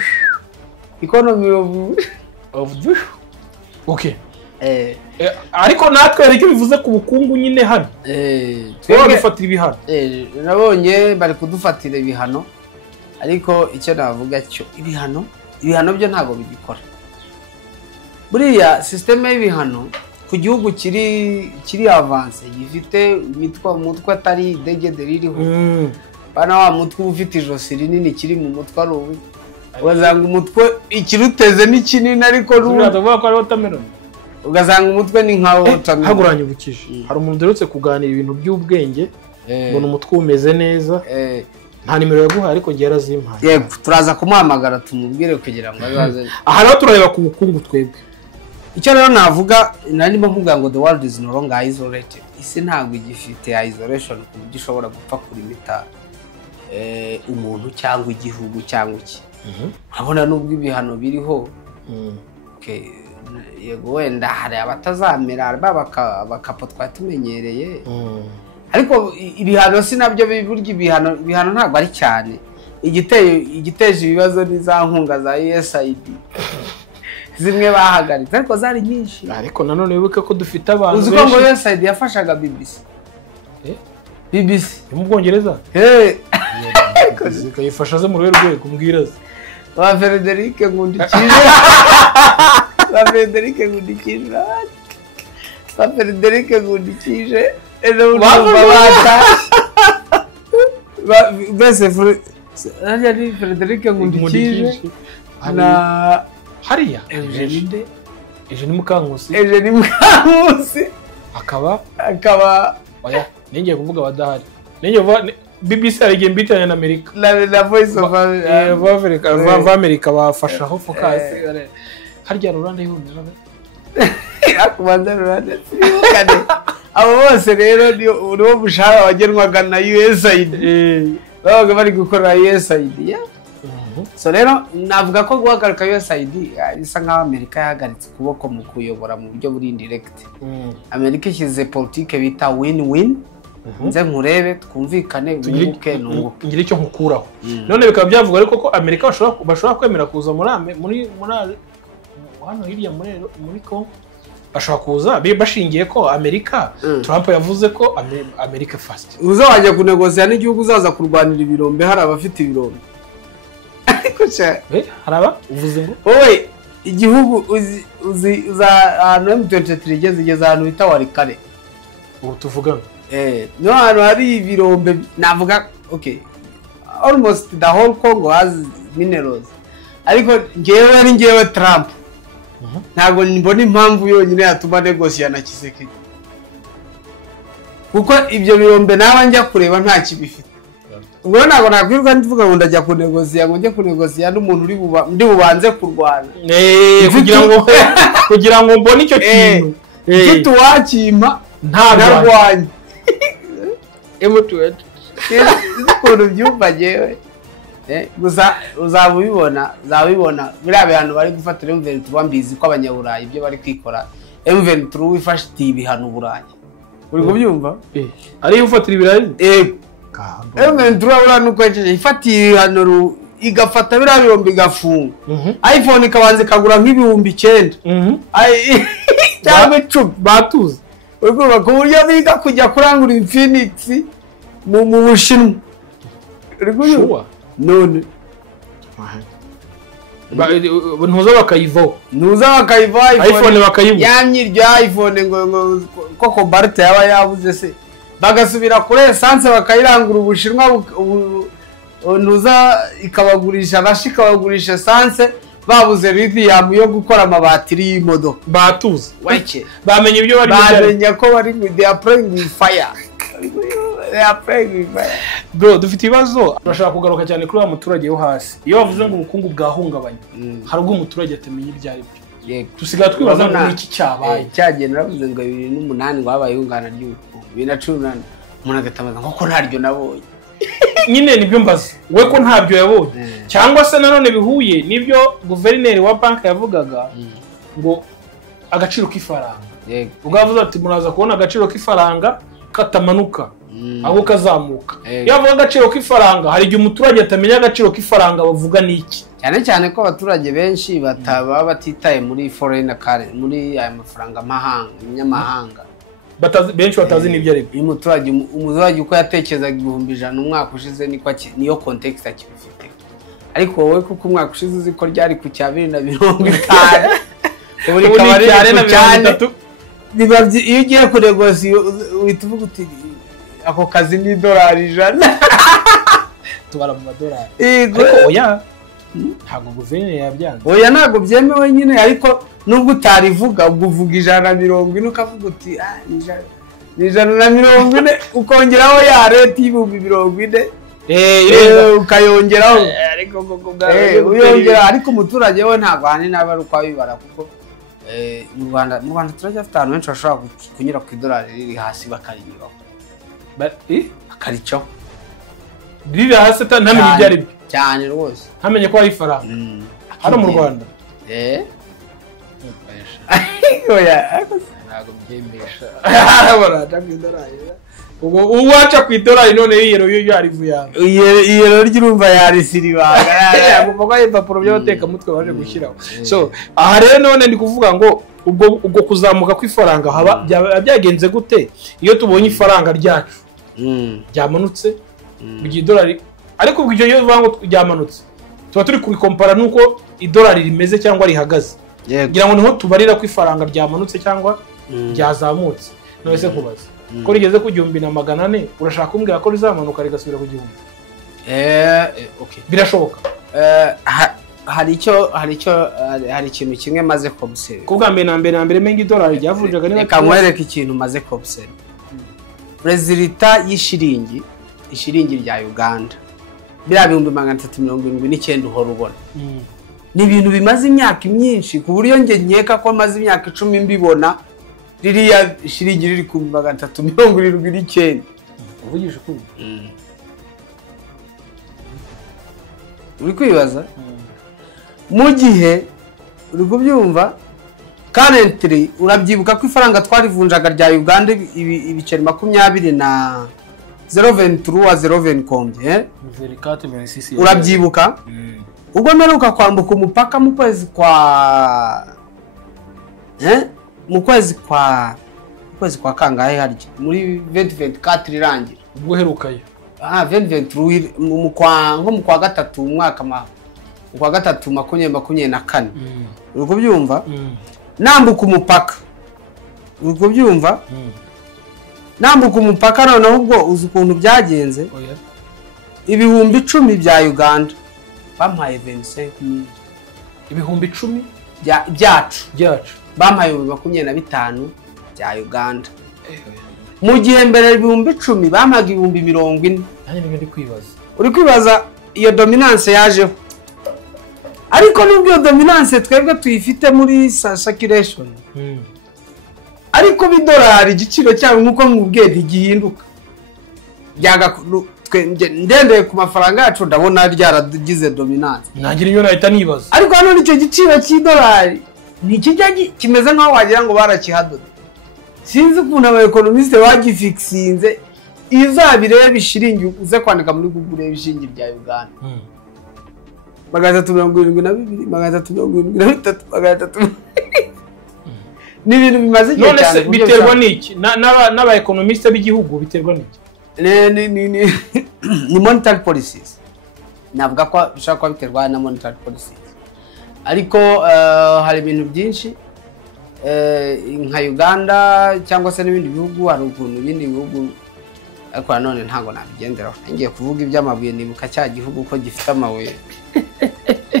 economy of okay ariko natwe hari icyo bivuze ku bukungu nyine hano twebwe dufatira ibihano nabonye bari kudufatira ibihano ariko icyo navuga cyo ibihano byo ntabwo bigikora. Buriya systeme y'ibihano ku gihugu kiri avance gifite umutwe atari degede ririho bana wa mutwe ufite ijosi rinini kiri mu mutwe ari ubu wazanga umutwe ikiruteze ni kinini ariko ruvuga ko ari watermelon ugazanga umutwe ni nka watermelon. Haguranye ubukije hari umuntu derutse kuganira ibintu by'ubwenge ngo umutwe umeze neza nta nimero yaguhaye ariko ngiye arazimpaye. Yego turaza kumuhamagara tumubwire kugira ngo azaze. Aha rero turareba ku bukungu twebwe. Icyo rero navuga narimo mvuga ngo the world is no longer isolated. Isi ntabwo igifite isolation ku buryo ushobora gupfa kurimita umuntu cyangwa igihugu cyangwa iki. Urabona nubwo ibihano biriho yego wenda hari abatazamera bakapo twatumenyereye ariko ibihano sinabyo biburya ibihano ntabwo ari cyane. Igiteje ibibazo ni za nkunga za USAID zimwe bahagaritse ariko zari nyinshi. Ariko nanone wibuke ko dufite abantu benshi. Uzi ko ngo USAID yafashaga BBC mu Bwongereza kayifasha ze mu rwego mbwiraza ba Frederic Ngundikije ejo bata bese Frederic Ngundikije na hariya Eugene Mukankusi akaba oya ningiye kuvuga badahari ningiye BBC arigiye mbitanya na America la voice of America bafasha ho focus harya Rwanda yumvira akubanza Rwanda kane abo bose rero niwo mushahara wagenwaga na USAID babaga bari gukora USAID so rero navuga ko guhagarika USAID bisa nkaho Amerika yahagaritse kuboko mu kuyobora mu buryo buri indirect. Amerika ishyize politike bita win-win nze nkurebe twumvikane bunguke nunguke ngira icyo nkukuraho. None bikaba byavuga ariko ko Amerika bashobora kwemera kuza muri hano hirya muri Congo bashobora kuza bashingiye ko Amerika Trump yavuze ko America first. Uzajya kunegozya n'igihugu uzaza kurwanira ibirombe hari abafite ibirombe ariko cya haraba uvuze ngo wowe igihugu uza ahantu M23 igeze ahantu bita Warikare ubu tuvugana no hano hari ibirombe navuga almost the whole Congo has minerals ariko ngewe Trump ntabwo mbona impamvu yonyine yatuma negosya na Kisekedi kuko ibyo birombe nawe njya kureba nta kibifite. Ubwo ntabwo nakwirwa ndivuga ngo ndajya kunegosya ngo njye kunegosya n'umuntu ndi bubanze kurwana kugira ngo mbone icyo kintu kitu wakimpa ntarwanye emutuwe ukuntu byumva jewe gusa uzabibona biriya bihano bari gufatira M23 mbizi ko abanyaburayi ibyo bari kwikora M23 wifashitiye ibihano Burayi uri kubyumva ari ufatira ibirayi M23 urano kwejeje ifatiye ibihano igafata biriya birombe igafunga iPhone ikabanze kagura nk'ibihumbi 9 cyangwa 10 batuze urumva ko buryo biga kujya kurangura Infinix mu Bushinwa uri kubyumva none ntuza bakayivaho iPhone bakayibu yamyiryo iPhone ngo koko Bart yaba yabuze se bagasubira kuri essence bakayirangura Ubushinwa ntuza ikabagurisha bashikabagurisha essence babuze lithium yo gukora amabatiri y'imodoka batuze wake bamenye ibyo bari bamenya ko bari they are playing with fire bro dufite ibibazo turashaka kugaruka cyane kuri wa muturage wo hasi iyo bavuze ngo ubukungu bwahungabanye hari ubwo umuturage atemeye ibyari byo yego tusigaye twibaza ngo iki cyabaye cyagenda navuze ngo 2008 ngo habaye ihungana ry'ubukungu 2018 umuntu agatamaza ngo ko ntaryo nabonye nyine nibyo mbaza we ko ntabyo yabonye cyangwa se nanone bihuye nibyo guverineri wa banki yavugaga ngo agaciro k'ifaranga yego ugavuze ati muraza kubona agaciro k'ifaranga katamanuka aho kazamuka yavuga agaciro k'ifaranga hari igihe umuturage atamenya agaciro k'ifaranga bavuga niki cyane ko abaturage benshi bataba batitaye muri foreign currency muri aya mafaranga nyamahanga benshi batazi n'ibyo ari umuturage uko yatekerezaga 1,100 umwaka ushize niyo context akibifite ariko wowe kuko umwaka ushize uzi ko ryari ku cya 250 ubu rikaba ari cyane iyo ugiye kunegosi uhita uvuga uti ako kazi ni $100 tubara mu madolari yego oya ntabwo guverineri yabyanze oya ntabwo byemewe nyine ariko nubwo utarivuga ubwo uvuga 140 ukavuga uti ni 140 ukongeraho ya rate y'ibihumbi 40 ukayongeraho ariko uyongera ariko umuturage we ntabwo hanini aba ari uko abibara kuko mu Rwanda turacyafite ahantu henshi bashobora kunyura ku idolari riri hasi bakarinyuraho bakaricaho riri hasi ntamenye ibyo ari byo cyane rwose ntamenye ko ari ifaranga hano mu Rwanda oya ntabwo byemesha baraca ku idolari ubwo uwaca ku idolari none yiyero yo yarivuye iyero ry'urumva yarisiribanga agomba ko impapuro by'abatekamutwe baje gushyiraho so aha rero none ndi kuvuga ngo ubwo kuzamuka kw'ifaranga haba byagenze gute iyo tubonye ifaranga ryacu ryamanutse idolari ariko ubwo iyo bivuga ngo ryamanutse tuba turi kubikompara nuko idolari rimeze cyangwa rihagaze ngira ngo niho tubarira ko ifaranga ryamanutse cyangwa ryazamutse none se kubaza ko rigeze ku 1400 urashaka kumbwira ko rizamanuka rigasubira ku 1000 okay birashoboka hari ikintu kimwe maze kobusera kubwa mbere na mbere mengi dolari ryavunjaga niba kamwereka ikintu maze kobusera resulta y'ishiringi rya Uganda bira 379 uhora ubona ni ibintu bimaze imyaka myinshi ku buryo nge nkeka ko maze imyaka 10 mbibona ririya shiringi riri ku 379 uvugisha kuri uri kwibaza mu gihe uri kubyumva currently urabyibuka ko ifaranga twarivunjaga rya Uganda ibiceri 20 na 0.23 combien urabyibuka ubwo meruka kwambuka umupaka mu kwezi kwa kangahe harya muri 2024 irangira ubwo herukayo 2023 mu kwa gatatu umwaka kwa gatatu 2024 uri kubyumva nambuka umupaka uri kubyumva nambuka umupaka noneho ubwo uzi ukuntu byagenze ibihumbi 10 bya Uganda bampaye 25 ibihumbi 10 byacu bampaye 25 bya Uganda mu gihe mbere ibihumbi 10 bampaga ibihumbi 40 nanjye ndi kwibaza uri kwibaza iyo dominance yajeho ariko nubwo iyo dominance twebwe tuyifite muri circulation ariko bidolari igiciro cyabo nkuko nkubwiye ntigihinduka ndendeye ku mafaranga yacu ndabona ryaragize dominance nagira iyo nahita nibaza ariko hano nicyo giciro cy'idolari ntikijya kimeze nkaho wagira ngo barakihadoda sinzi ukuntu abaekonomiste bagifixinze izabireba ishiringi uze kwandika muri Google reba ishingi rya Uganda 372 ni ibintu bimaze igihe cyane none se biterwa n'iki n'abaekonomiste b'igihugu biterwa n'iki ni monetary policies navuga ko bishaka kuba biterwa na monetary policies ariko hari ibintu byinshi nka Uganda cyangwa se n'ibindi bihugu hari ukuntu ibindi bihugu ariko nanone ntago nabigenderaho ngiye kuvuga iby'amabuye nibuka cya gihugu ko gifite amabuye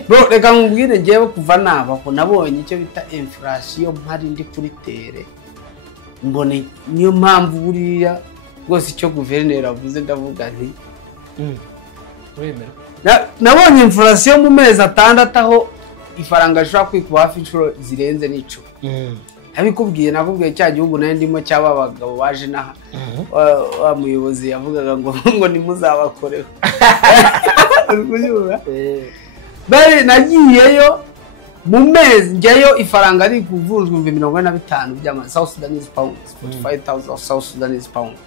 bro reka nkubwire ngiye kuva nabaho nabonye icyo bita inflation mpari ndi kuri tere mbone niyo mpamvu buriya rwose icyo guverineri avuze ndavuga nti wemera nabonye inflation mu mezi 6 aho ifaranga rishobora kwikuba hafi inshuro zirenze n'ico abikubwiye nakubwiye cya gihugu nayo ndimo cyaba abagabo baje naha wa muyobozi yavugaga ngo nimuzabakoreho bari nagiyeyo mu mezi njyayo ifaranga ari kuvunjwa 45 by'ama South Sudanese pounds 45,000 South Sudanese pounds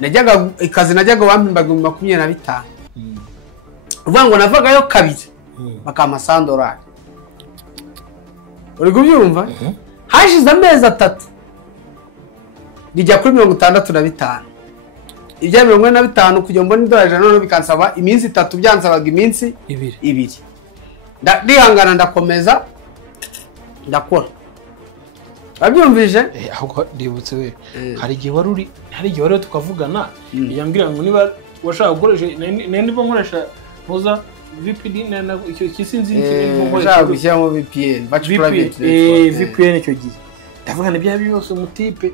najyaga ikazi najyaga bampimbaga 25 uvuga ngo navagayo kabiri bakama $100 uri kubyumva hashize amezi 3 rijya kuri 65 ibya 45 kugira mbone $100 none bikansaba iminsi 3 byansabaga iminsi 2 ndihangana ndakomeza ndakora abyumvije ahubwo ndibutse we hari igihe wari tukavugana yambwira ngo niba washaka gukoresha niba nkoresha poza VPN na icyo kisinzi n'ikindi nkoresha gushyiramo VPN VPN icyo gihe ndavuga n'ibya byose umutipe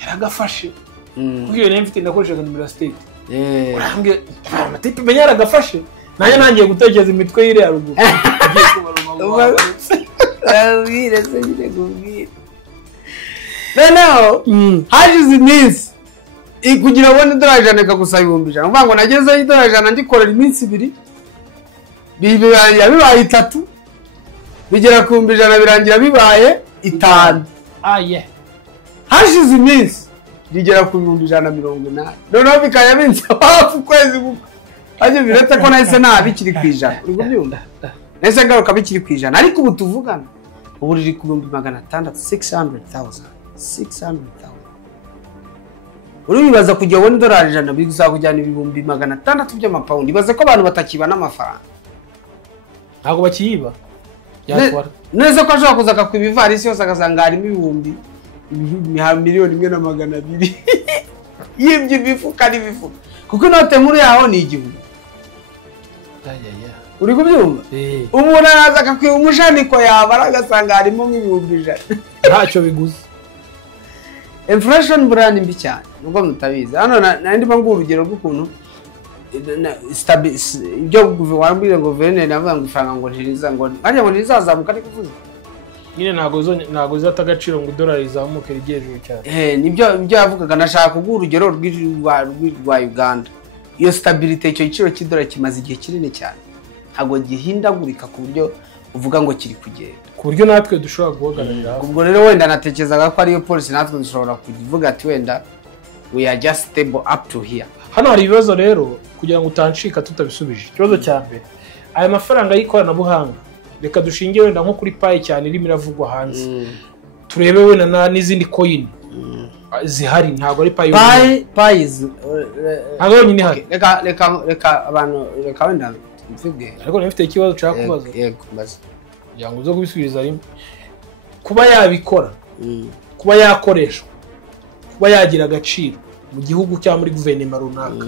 yaragafashe kuko iyo mfite ndakoresha numero state urange amatipe be yaragafashe nanjye gutekereza imitwe yire ya ruguru agiye kubaruma abire se gubwira Noneho hajize iminsi kugira ubone $100 kagusaba $100 uvuga ngo nagezeho $100 ndikorera iminsi 2 bibaye 3 bigera ku $100 birangira bibaye 5 hashize iminsi bigera ku $180 noneho bikaya binsaba ukwezi guko aje biretse ko nahise nabikiri kwijana uri kubyumva nahise ngaruka bikiri kwijana ariko ubu tuvugana ubu riri ku $600,000 uribaza kujya ubona $100 bizakujyana $600 by'amapawundi ibaze ko abantu batakibana amafaranga ntago bakiyiba yatwara neza ko ashobora kuza akakwiba ivarisi yose agasanga harimo $1,200,000 yibye ibifuka n'ibifuka kuko inote nkuru yaho ni igihumbi uri kubyumva umuntu araza akakwiba umushaniko yabara agasanga harimo $1,000 ntacyo biguze inflation brand mbi cyane nubwo mutabizi hano ndimo ngo urugero rw'ukuntu ibyo wambire ngo guverineri navuga ngo ifaranga ngo ntiriza ngo ajya ngo ntirizazamuka ari kuvuza nyine ntago zata agaciro ngo $1 rizamuke rigejejwe cyane nibyo yavugaga nashaka kuguha urugero rwa Uganda iyo stability icyo giciro $1 kimaze igihe kinini cyane ntago gihindagurika ku buryo uvuga ngo kiri kugenda ku buryo natwe dushobora guhagararira ubwo rero wenda natekerezaga ko ariyo policy natwe dushobora kuvuga ati wenda we are just stable up to here hano hari ibibazo rero kugira ngo utancika tutabisubije ikibazo cya mbere aya mafaranga y'ikoranabuhanga reka dushingiye wenda nko kuri Pi cyane irimo iravugwa hanze turebe wenda n'izindi coin zihari ntago ari Pi ntago nyine hari reka abantu reka wenda mvuge ariko nifite ikibazo nshaka kubaza yego mbaza yango zo kubisubiriza rimwe kuba yabikora kuba yakoreshwa kuba yagira agaciro mu gihugu cyangwa muri guverinoma runaka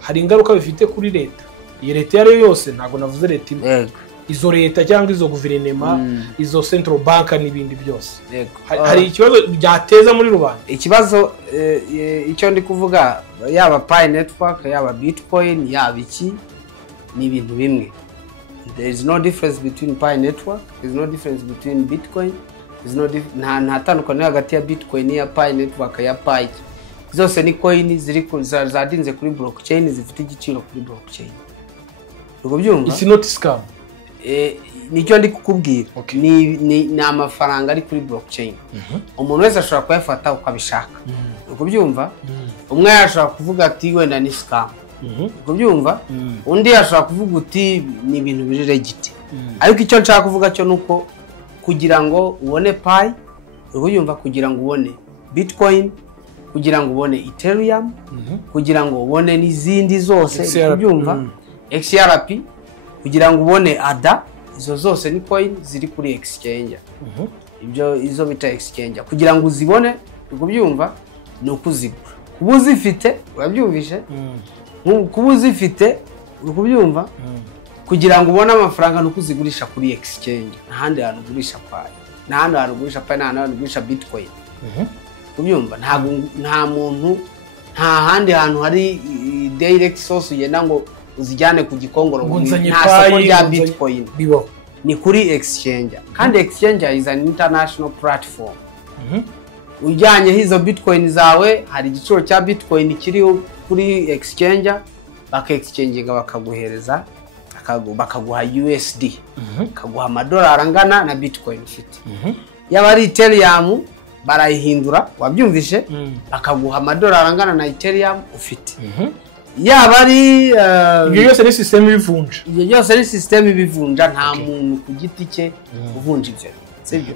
hari ingaruka bifite kuri leta iyi leta yari yose ntago navuze leta imwe izo leta cyangwa izo guverinoma izo central bank n'ibindi byose hari ikibazo byateza muri rubanda ikibazo icyo ndi kuvuga yaba Pi network yaba Bitcoin yaba iki ni ibintu bimwe there is no difference between Pi network there is no difference between Bitcoin there is no nta tandukaniro hagati ya Bitcoin ya Pi network ya Pi zose ni coin ziri zadinze kuri blockchain zifite igiciro kuri blockchain ubwo byumva it's not scam nicyo ndi kukubwira ni amafaranga ari kuri blockchain umuntu wese ashobora kuyafata ukabishaka ubwo byumva umwe yashobora kuvuga ati wenda ni scam ubwo byumva undi yashobora kuvuga uti ni ibintu biri legit ariko icyo nshaka kuvuga cyo nuko kugira ngo ubone Pi ubwo byumva kugira ngo ubone Bitcoin kugira ngo ubone Ethereum kugira ngo ubone n'izindi zose ubyumva XRP kugira ngo ubone ADA izo zose ni coin ziri kuri exchange izo bita exchange kugira ngo uzibone ubyumva ni ukuzigura kuba uzifite urabyumvishe kuba uzifite ubyumva kugira ngo ubone amafaranga no kuzigurisha kuri exchange n'ahandi hantu ugurisha Pi n'ahandi hantu ugurisha Pi n'ahandi hantu ugurisha Bitcoin ubyumva nta muntu nta handi hantu hari direct source ugenda ngo uzijyane ku gikongoro nta soko rya Bitcoin ni kuri exchange kandi exchange is an international platform ujyanye hizo Bitcoin zawe hari igiciro cya Bitcoin kiri kuri exchange baka exchanginga bakaguhereza bakaguha USD bakaguha $1 angana na Bitcoin ufite yaba ari Ethereum barayihindura wabyumvishe bakaguha $1 angana na Ethereum ufite yaba ari ibyo yose ni system ibivunja ibyo yose ni system ibivunja nta muntu ku giti cye uvunja ibyo sibyo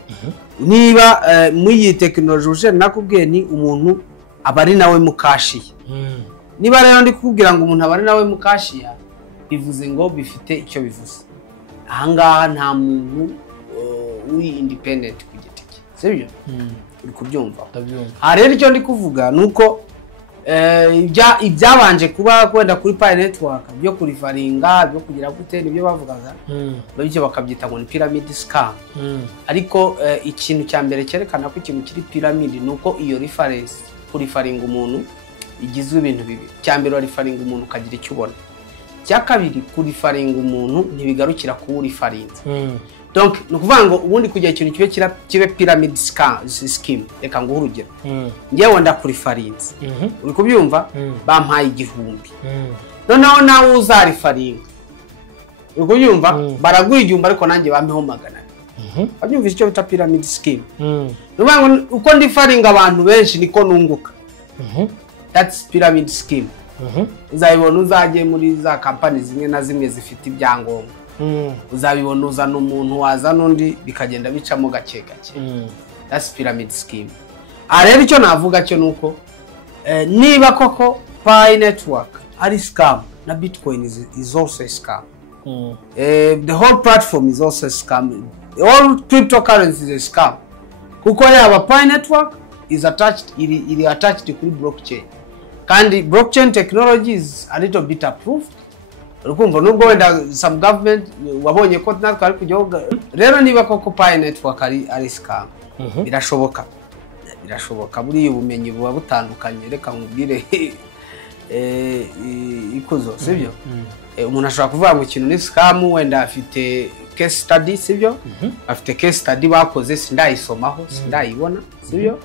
niba muri iyi technology uje nakubwiye ni umuntu abari nawe mukashi niba rero ndi kubwira ngo umuntu abari nawe mukashiya bivuze ngo bifite icyo bivuze. Ahangaha nta muntu uri independent ku giti cye, sibyo? Uri kubyumva? Rero icyo ndi kuvuga nuko ibyabanje kuba kwenda kuri Pi Network byo kurifaringa byo kugira gute nibyo bavugaga babyo bakabyita ngo ni pyramid scam. Ariko ikintu cya mbere cyerekana ko ikintu kiri pyramid nuko iyo reference kurifaringa umuntu igizwe ibintu bibiri. Cya mbere warifaringa umuntu ukagira icyo ubona. Cya kabiri kurifaringa umuntu ntibigarukira ku urifarinze. Donc nukuvuga ngo ubundi kugira ikintu kibe pyramid scheme reka ngo urugero ngewe ndakurifarinze uri kubyumva bampaye 1000 noneho nawe uzarifaringa uri kubyumva baraguha 1000 ariko nanjye bampeho 100 babyumvise icyo bita pyramid scheme nukuvuga ngo uko ndifaringa abantu benshi niko nunguka that's pyramid scheme uzabibona uzagiye muri za company zimwe na zimwe zifite ibyangombwa uzabibona uzana umuntu waza n'undi bikagenda bicamo gake gake that's pyramid scheme. Rero icyo navuga cyo nuko niba koko Pi Network ari scam na Bitcoin is also a scam. The whole platform is also a scam. All cryptocurrency is a scam kuko yaba Pi Network is attached kuri blockchain kandi blockchain technology is a little bit approved. Urukumva nubwo wenda some government wabonye ko natwe ari kujya rero niba koko Pi Network ari scam birashoboka buri ubumenyi buba butandukanye reka nkubwire ikuzo sibyo umuntu ashobora kuvuga ngo ikintu ni scam wenda afite case study sibyo afite case study bakoze sindayisomaho sindayibona sibyo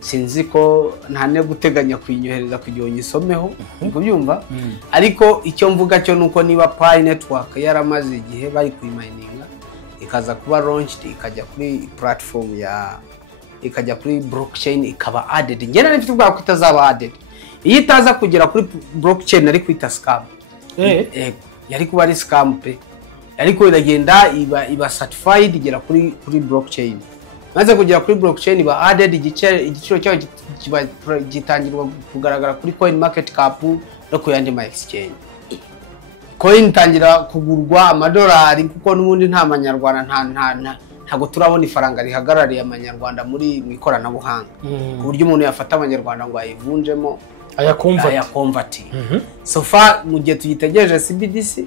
sinzi ko ntane guteganya kwinyohereza kugira unyisomeho kubyumva ariko icyo mvuga cyo nuko niba Pi Network yaramaze igihe bari kuyimayininga ikaza kuba launched ikajya kuri platform ikajya kuri blockchain ikaba added ngena nifite ubwa ko itazaba added iyo itaza kugera kuri blockchain ari kwita scam yari kuba ari scam pe ariko iragenda iba certified igera kuri blockchain maze kugera kuri blockchain iba added igiciro cyayo gitangirwa kugaragara kuri coin market cap no ku yandi ma exchange. Coin tangira kugurwa amadolari kuko n'ubundi nta manyarwanda ntago turabona ifaranga rihagarariye amanyarwanda muri ikoranabuhanga ku buryo umuntu yafata amanyarwanda ngo ayivunjemo ayakonvert. So far mu gihe tuyitegereje CBDC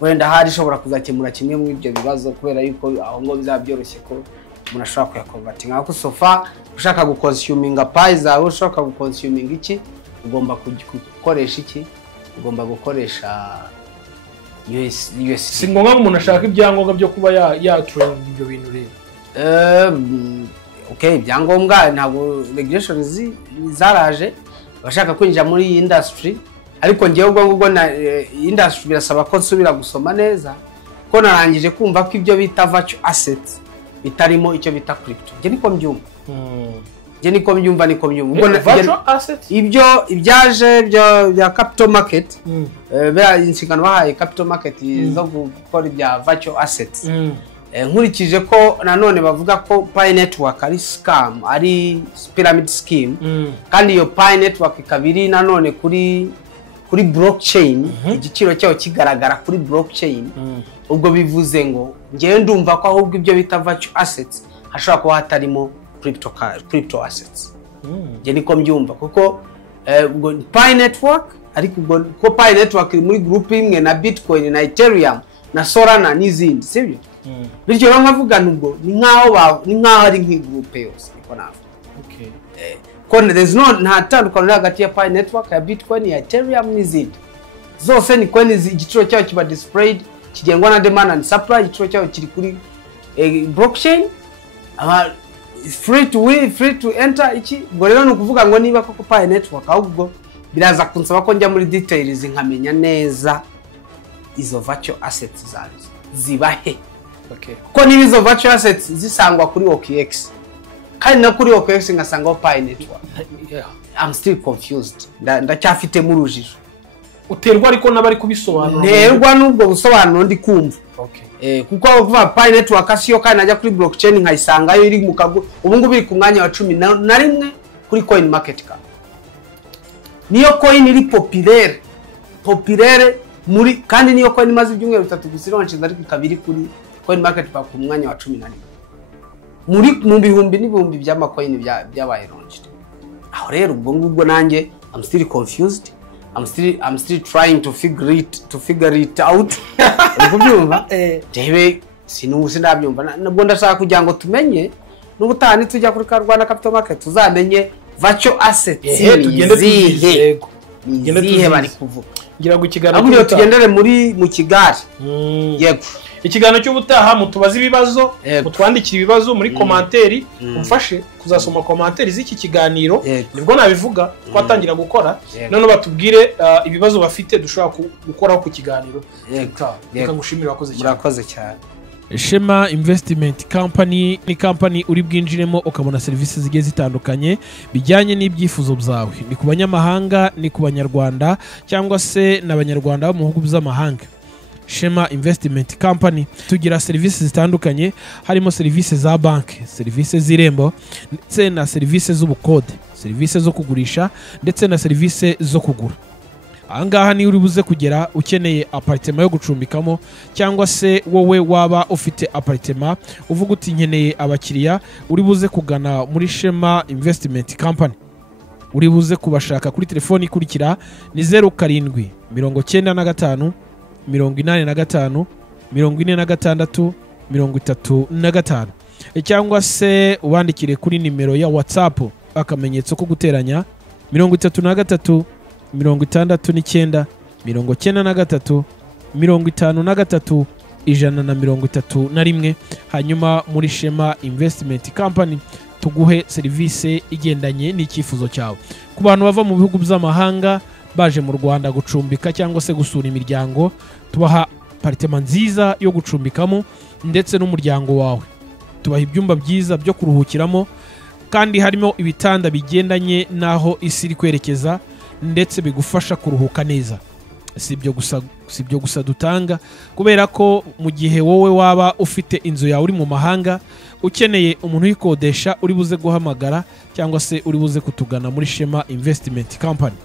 wenda hari ishobora kuzakemura kimwe mu ibyo bibazo kubera yuko aho ngo bizabyoroshye ko umuntu ashobora kuyakonverting ako so far ushaka guconsuminga Pi zawe ushaka guconsuminga iki ugomba gukoresha iki ugomba gukoresha USD. Si ngombwa umuntu ashaka ibyangombwa byo kuba ya trade ibyo bintu rero okay ibyangombwa ntabwo regulations zaraje bashaka kwinjira muri iyi industry ariko ngiye ubwo na industry birasaba ko nsubira gusoma neza ko narangije kumva ko ibyo bita virtual assets bitarimo icyo bita crypto nge niko mbyumva ubwo virtual assets ibyo ibyaje bya capital market bera inshingano bahaye capital market zo gukora ibya virtual assets nkurikije ko nanone bavuga ko Pi Network ari scam ari pyramid scheme kandi iyo Pi Network ikabiri nanone kuri blockchain igiciro cyayo kigaragara kuri blockchain ubwo bivuze ngo ngiye ndumva ko ahubwo ibyo bita virtual assets hashobora kuba hatarimo crypto assets nge niko mbyumva kuko Pi Network ariko ko Pi Network iri muri group imwe na Bitcoin na Ethereum na Solana n'izindi sibyo bityo bamvuga nubwo ni nkaho ari nk'igroup yose niko navuga ko there's nta tandukano hagati ya Pi Network ya Bitcoin ya Ethereum n'izindi zose ni coin igiciro cyayo kiba displayed kigengwa na demand and supply igiciro cyayo kiri kuri blockchain free to enter iki ngo rero nukuvuga ngo niba koko Pi Network ahubwo biraza kunsaba ko njya muri details nkamenya neza izo virtual assets zibahe ko niba izo virtual assets zisangwa kuri OKX kandi na kuri OKX ngasanga Pi Network I'm still confused ndacyafite mu rujijo uterwa ariko nabari kubisobanura nterwa nubwo busobanuro ndi kumva kuko kuva Pi Network asiyo kandi najya kuri blockchain nkayisangayo iri mu kago ubu ngubu iri ku mwanya wa 11 kuri coin market cap niyo coin iri populaire muri kandi niyo coin imaze ibyumweru 3 gusa ironche ariko kabiri kuri coin market pa ku mwanya wa 14 muri mu bihumbi n'ibihumbi by'amacoin byabaye launched. Aho rero ubwo ngubwo nanjye I'm still confused. I'm still trying to figure it out. Ukubyumva jewe sinabyumva nabwo ndashaka kugira ngo tumenye n'ubutani tujya kuri Rwanda Capital Market tuzamenye virtual assets zihe bari kuvuga. Ngira ngo ikiganiro ahubwo tugendere mu Kigali. Yego ikiganiro cy'ubutaha mutubaza ibibazo mutwandikira ibibazo muri komanteri umfashe kuzasoma komanteri z'iki kiganiro nibwo nabivuga twatangira gukora none batubwire ibibazo bafite dushobora gukoraho ku kiganiro. Reka ngushimire murakoze cyane. Shema Investment Company ni company uri bwinjiremo ukabona services zigiye zitandukanye bijyanye n'ibyifuzo byawe, ni ku banyamahanga ni ku banyarwanda cyangwa se n'abanyarwanda bo mu bihugu by'amahanga. Shema Investment Company tugira services zitandukanye harimo services za banki, services z'irembo ndetse na services z'ubukode, services zo kugurisha ndetse na services zo kugura. Ahangaha ni uri buze kugera ukeneye apartment yo gucumbikamo cyangwa se wowe waba ufite apartment uvuga uti nkeneye abakiriya uri buze kugana muri Shema Investment Company. Uri buze kubashaka kuri telefoni ikurikira ni 07 95 85 46 35 cyangwa se ubandikire kuri nimero ya WhatsApp akamenyetso ko guteranya 33 69 93 53 131 hanyuma muri Shema Investment Company tuguhe service igendanye n'icyifuzo cyawe. Ku bantu bava mu bihugu by'amahanga baje mu Rwanda gucumbika cyangwa se gusura imiryango tubaha apartment nziza yo gucumbikamo ndetse n'umuryango wawe, tubaha ibyumba byiza byo kuruhukiramo kandi harimo ibitanda bigendanye naho isi iri kwerekeza ndetse bigufasha kuruhuka neza. Sibyo gusa dutanga kubera ko mu gihe wowe waba ufite inzu yawe uri mu mahanga ukeneye umuntu uyikodesha uri buze guhamagara cyangwa se uri buze kutugana muri Shema Investment Company.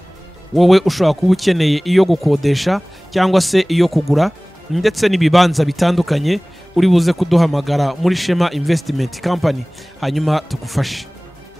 Wowe ushobora kuba ukeneye iyo gukodesha cyangwa se iyo kugura ndetse n'ibibanza bitandukanye uri buze kuduhamagara muri Shema Investment Company hanyuma tugufashe.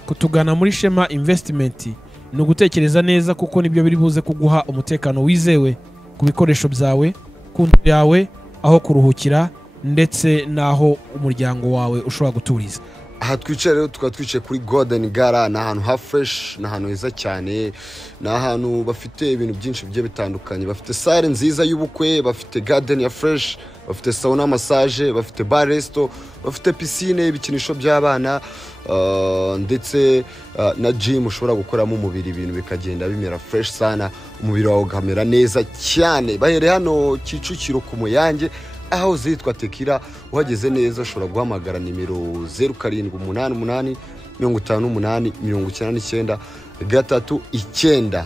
Kutugana muri Shema Investment ni ugutekereza neza kuko nibyo biri buze kuguha umutekano wizewe ku bikoresho byawe, ku nzu yawe, aho kuruhukira ndetse naho umuryango wawe ushobora guturiza. Aha twicaye rero tukaba twicaye kuri Golden Gala, ni ahantu ha fresh, ni ahantu heza cyane, ni ahantu bafite ibintu byinshi bigiye bitandukanye, bafite salle nziza y'ubukwe, bafite garden ya fresh, bafite sauna massage, bafite bar resto, bafite piscine, ibikinisho by'abana ndetse na gym ushobora gukoramo umubiri ibintu bikagenda bimera fresh sana, umubiri wawe ugamera neza cyane. Bahere hano Kicukiro ku Muyange aho zitwa Tekira. Uhageze neza ushobora guhamagara nimero 0788 58 99 39.